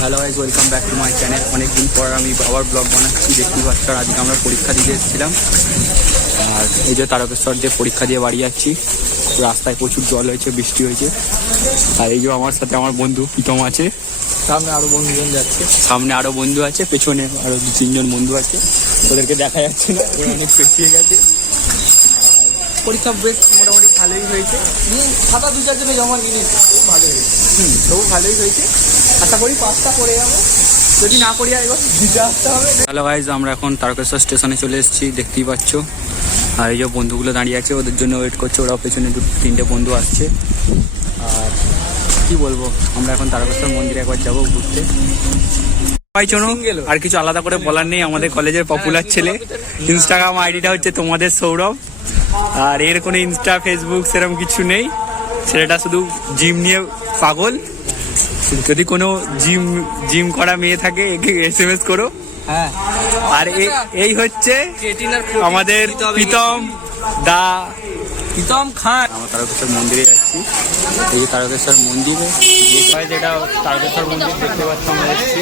Hello guys, welcome back to my channel. অনেকদিন পর আমি আবার ব্লগ বানাচ্ছি। দেখতেই পাচ্ছ, আজকে আমরা পরীক্ষা দিতে এসেছিলাম। আর এই যে তারকেশ্বর দিয়ে পরীক্ষা দিয়ে বাড়ি যাচ্ছি। রাস্তায় প্রচুর জল হয়েছে, বৃষ্টি হয়েছে। আর এই যে আমার সাথে আমার বন্ধু প্রীতম আছে। সামনে আরো বন্ধুজন যাচ্ছে, সামনে আরো বন্ধু আছে, পেছনে আরো 2-3 জন বন্ধু আছে। ওদেরকে দেখা যাচ্ছে না, ওরা অনেক পেছিয়ে গেছে। পরীক্ষা বেশ মোটামুটি ভালোই হয়েছে। খাতা 2-4 জনে জমা নিয়ে নিচ্ছে, ভালোই হয়েছে। তবু ভালোই হয়েছে। আশা করি পাসটা করে যাবো, যদি না করি এবার দিতে আসতে হবে। হ্যালো গাইজ, আমরা এখন তারকেশ্বর স্টেশনে চলে এসেছি, দেখতেই পাচ্ছ। আর এই যে বন্ধুগুলো দাঁড়িয়ে আছে, ওদের জন্য ওয়েট করছে। ওরাও পেছনে 2-3টে বন্ধু আসছে। আর কি বলবো, আমরা এখন তারকেশ্বর মন্দিরে একবার যাবো ঘুরতে। আর কিছু আলাদা করে বলার নেই, আমাদের কলেজের পপুলার ছেলে। ইনস্টাগ্রাম আইডিটা হচ্ছে তোমাদের সৌরভ। আর এর কোনো ইনস্টা ফেসবুক সেরকম কিছু নেই। ছেলেটা শুধু জিম নিয়ে পাগল। যদি কোনো জিম করা মেয়ে থাকে একে SMS করো। হ্যাঁ, আর এই হচ্ছে আমাদের প্রীতম খান। আমরা তারকেশ্বর মন্দিরে যাচ্ছি। এই যে তারকেশ্বর মন্দিরে, যেটা তারকেশ্বর মন্দির দেখতে পাচ্ছি আমরা এসেছি।